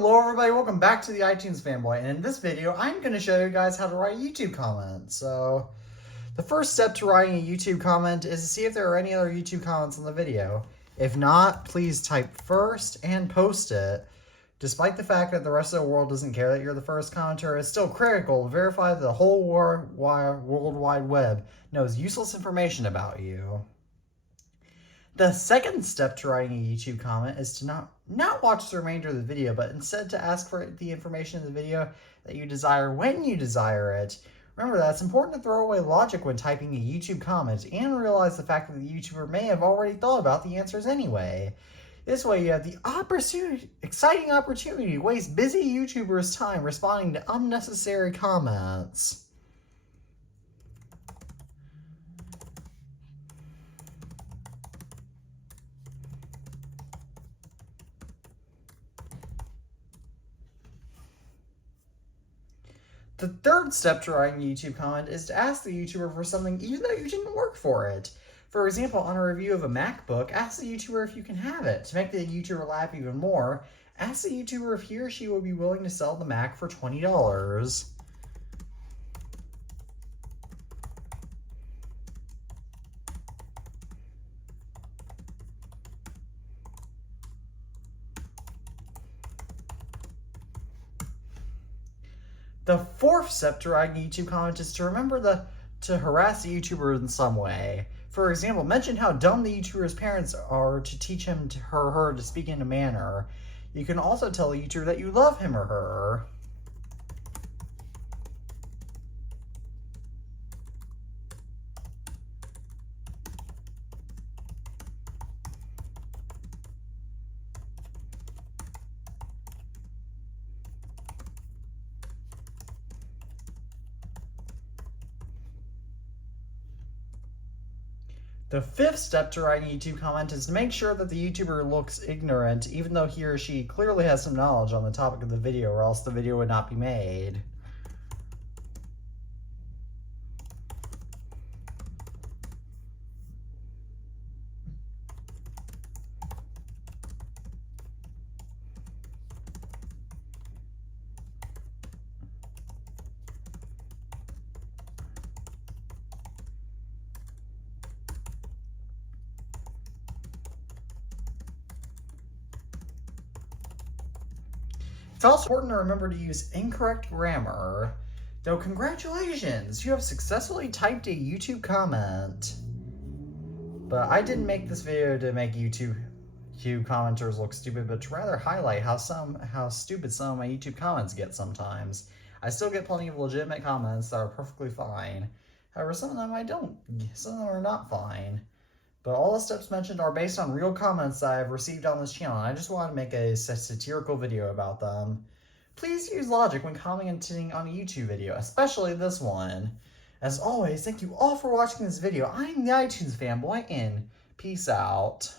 Hello everybody, welcome back to the iTunes Fanboy, and in this video I'm going to show you guys how to write YouTube comments. So, the first step to writing a YouTube comment is to see if there are any other YouTube comments on the video. If not, please type first and post it. Despite the fact that the rest of the world doesn't care that you're the first commenter, it's still critical to verify that the whole World Wide Web knows useless information about you. The second step to writing a YouTube comment is to not watch the remainder of the video, but instead to ask for the information in the video that you desire when you desire it. Remember that it's important to throw away logic when typing a YouTube comment and realize the fact that the YouTuber may have already thought about the answers anyway. This way you have the exciting opportunity to waste busy YouTubers' time responding to unnecessary comments. The third step to writing a YouTube comment is to ask the YouTuber for something even though you didn't work for it. For example, on a review of a MacBook, ask the YouTuber if you can have it. To make the YouTuber laugh even more, ask the YouTuber if he or she will be willing to sell the Mac for $20. The fourth step to writing a YouTube comment is to remember to harass the YouTuber in some way. For example, mention how dumb the YouTuber's parents are to teach him or her to speak in a manner. You can also tell the YouTuber that you love him or her. The fifth step to writing a YouTube comment is to make sure that the YouTuber looks ignorant, even though he or she clearly has some knowledge on the topic of the video, or else the video would not be made. It's also important to remember to use incorrect grammar. Though congratulations, you have successfully typed a YouTube comment. But I didn't make this video to make YouTube commenters look stupid, but to rather highlight how stupid some of my YouTube comments get sometimes. I still get plenty of legitimate comments that are perfectly fine. However, some of them I don't. Some of them are not fine. But all the steps mentioned are based on real comments that I've received on this channel, and I just want to make a satirical video about them. Please use logic when commenting on a YouTube video, especially this one. As always, thank you all for watching this video. I'm the iTunes Fanboy, and peace out.